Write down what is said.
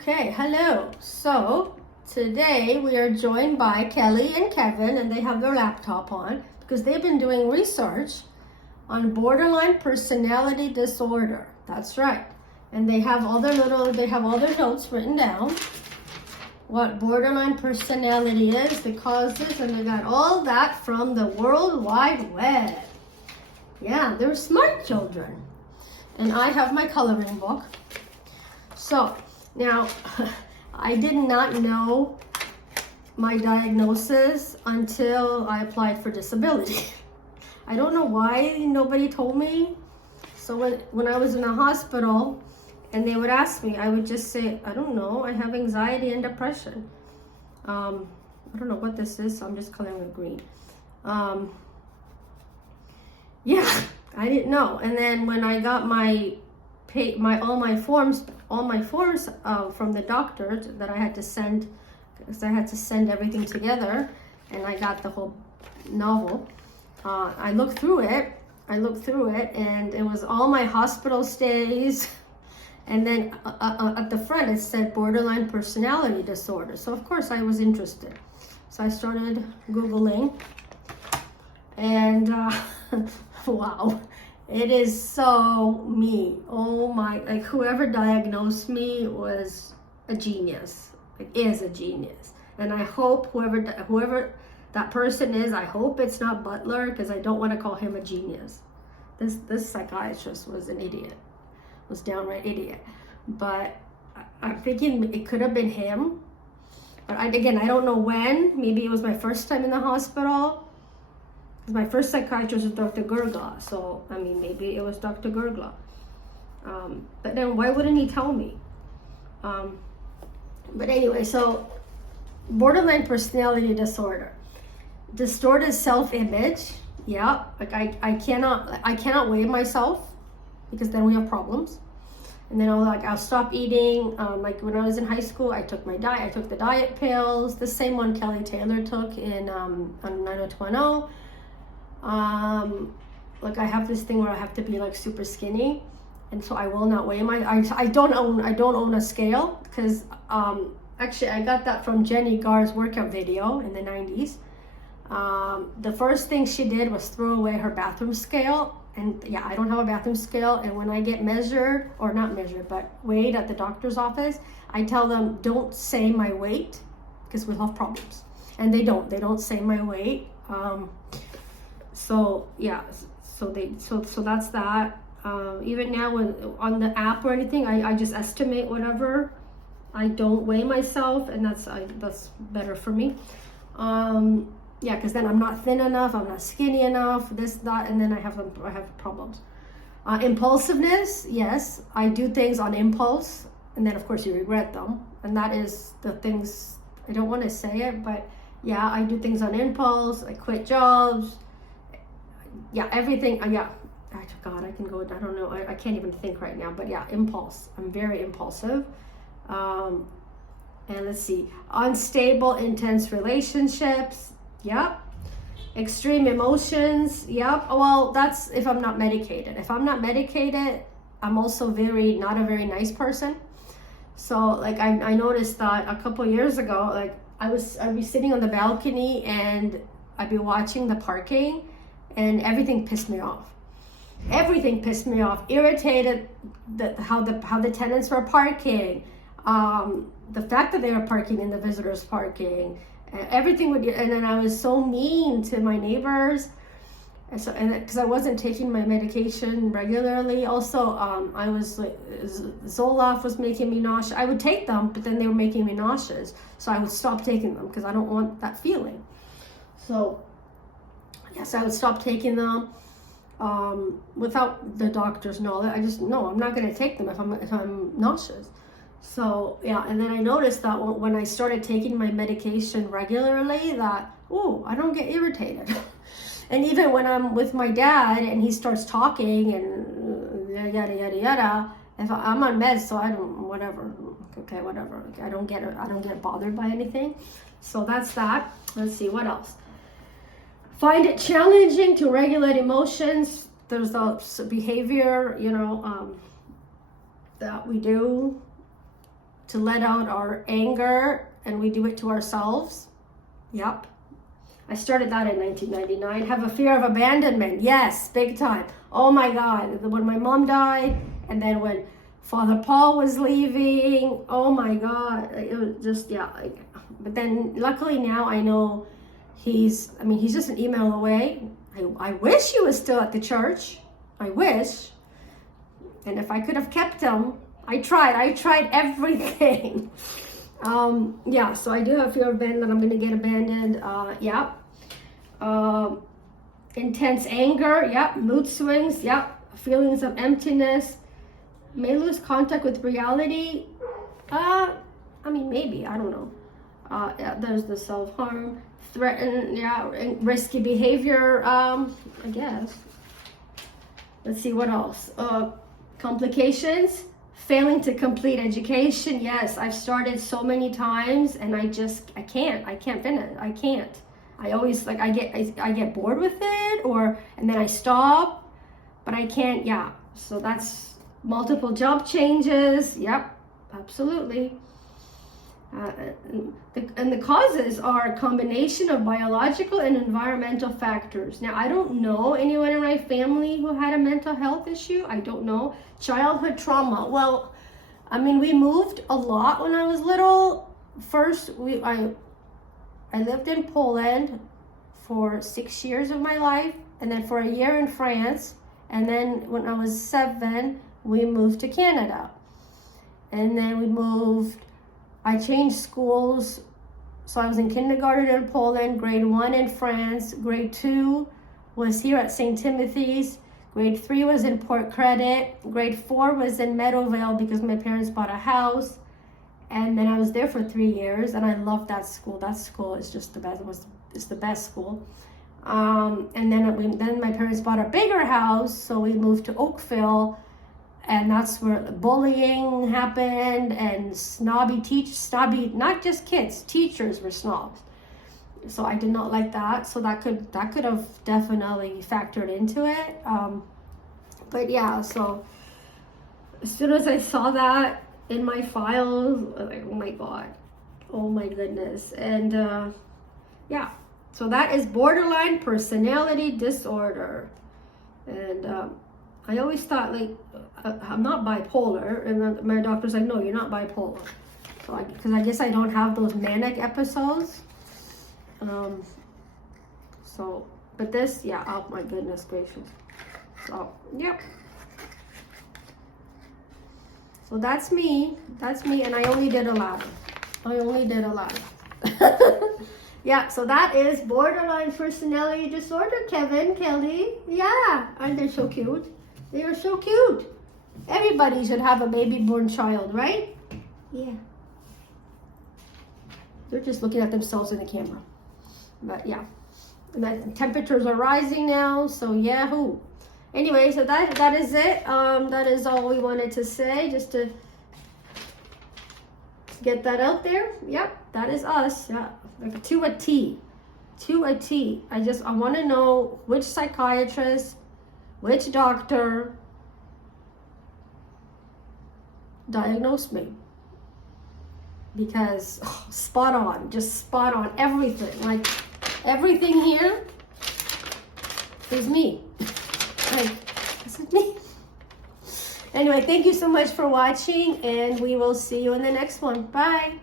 Okay, hello. So today we are joined by Kelly and Kevin, and they have their laptop on because they've been doing research on borderline personality disorder. That's right. And they have all their notes written down. What borderline personality is, the causes, and they got all that from the World Wide Web. Yeah, they're smart children. And I have my coloring book. So now, I did not know my diagnosis until I applied for disability. I don't know why nobody told me. So when I was in the hospital and they would ask me, I would just say, I don't know, I have anxiety and depression. I don't know what this is, so I'm just coloring it green. Yeah, I didn't know. And then when I got all my forms from the doctor that I had to send, because I had to send everything together, and I got the whole novel. I looked through it, and it was all my hospital stays, and then at the front it said borderline personality disorder. So of course I was interested. So I started Googling, and wow. It is so me. Oh my, like whoever diagnosed me was a genius. It is a genius. And I hope whoever that person is, I hope it's not Butler, because I don't want to call him a genius. This psychiatrist was an idiot. Was downright idiot. But I'm thinking it could have been him. But I don't know when. Maybe it was my first time in the hospital. My first psychiatrist was Dr. Gurgla, so I mean maybe it was Dr. Gurgla. But then why wouldn't he tell me? But anyway, so borderline personality disorder, distorted self-image. Yeah, like I cannot weigh myself because then we have problems. And then I'll stop eating. Like when I was in high school, I took the diet pills, the same one Kelly Taylor took in on 90210. Like I have this thing where I have to be like super skinny, and so I will not weigh I don't own a scale, because actually I got that from Jenny Gar's workout video in the 90s. The first thing she did was throw away her bathroom scale, and yeah, I don't have a bathroom scale, and when I get measured, or not measured, but weighed at the doctor's office, I tell them don't say my weight because we'll have problems, and they don't say my weight. So yeah, so that's that. Even now on the app or anything, I just estimate whatever. I don't weigh myself, and that's better for me. Yeah, because then I'm not thin enough, I'm not skinny enough, this, that, and then I have problems. Impulsiveness, yes, I do things on impulse, and then of course you regret them, and that is the things, I don't want to say it, but yeah, I do things on impulse. I quit jobs. Yeah, everything. Yeah, God, I can go. I don't know. I can't even think right now. But yeah, impulse. I'm very impulsive. And let's see. Unstable, intense relationships. Yep. Extreme emotions. Yep. Well, that's if I'm not medicated. If I'm not medicated, I'm also not a very nice person. So like I noticed that a couple years ago, like I'd be sitting on the balcony and I'd be watching the parking. And everything pissed me off. Irritated how the tenants were parking, the fact that they were parking in the visitors' parking, everything and then I was so mean to my neighbors, and because I wasn't taking my medication regularly. Also, I was like, Zoloft was making me nauseous. I would take them, but then they were making me nauseous, so I would stop taking them because I don't want that feeling. So. Yes, I would stop taking them without the doctor's knowledge. I'm not going to take them if I'm nauseous. So yeah, and then I noticed that when I started taking my medication regularly, that I don't get irritated. And even when I'm with my dad and he starts talking and yada yada yada, if I'm on meds, so I don't whatever. I don't get bothered by anything. So that's that. Let's see what else. Find it challenging to regulate emotions. There's the behavior, that we do to let out our anger, and we do it to ourselves. Yep. I started that in 1999. Have a fear of abandonment. Yes, big time. Oh my God. When my mom died, and then when Father Paul was leaving, oh my God. It was just, yeah. But then luckily now I know he's just an email away. I wish he was still at the church. I wish. And if I could have kept him, I tried everything. Yeah, so I do have fear of abandonment. I'm going to get abandoned. Yeah. Intense anger. Yep. Mood swings. Yep. Feelings of emptiness. May lose contact with reality. Maybe. I don't know. Yeah, there's the self-harm. Threaten. Yeah. Risky behavior. I guess. Let's see what else. Complications. Failing to complete education. Yes, I've started so many times and I can't finish. I can't. I always I get bored with it and then I stop, but I can't. Yeah. So that's multiple job changes. Yep, absolutely. And the causes are a combination of biological and environmental factors. Now, I don't know anyone in my family who had a mental health issue. I don't know. Childhood trauma. Well, we moved a lot when I was little. First, I lived in Poland for 6 years of my life, and then for a year in France. And then when I was 7, we moved to Canada. And then I changed schools. So I was in kindergarten in Poland, grade 1 in France, grade 2 was here at St. Timothy's, grade 3 was in Port Credit, grade 4 was in Meadowvale because my parents bought a house. And then I was there for 3 years and I loved that school. That school is just the best. It's the best school. And then my parents bought a bigger house, so we moved to Oakville. And that's where bullying happened and snobby, not just kids, teachers were snobs. So I did not like that. So that could have definitely factored into it. But yeah, so as soon as I saw that in my files, I was like, oh my God, oh my goodness. And yeah, so that is borderline personality disorder. And I always thought I'm not bipolar, and then my doctor's like, no, you're not bipolar. So because I guess I don't have those manic episodes. But this, yeah, oh my goodness gracious. So, yep. So that's me, and I only did 11. Yeah, so that is borderline personality disorder, Kevin, Kelly. Yeah, aren't they so cute? They are so cute. Everybody should have a baby-born child, right? Yeah. They're just looking at themselves in the camera. But yeah. And the temperatures are rising now, so yahoo. Anyway, so that is it. That is all we wanted to say, just to get that out there. Yep, that is us. Yeah, like to a T. I want to know which psychiatrist, which doctor diagnosed me, because spot on everything. Like everything here is me. Like, this is me. Anyway, thank you so much for watching, and we will see you in the next one. Bye.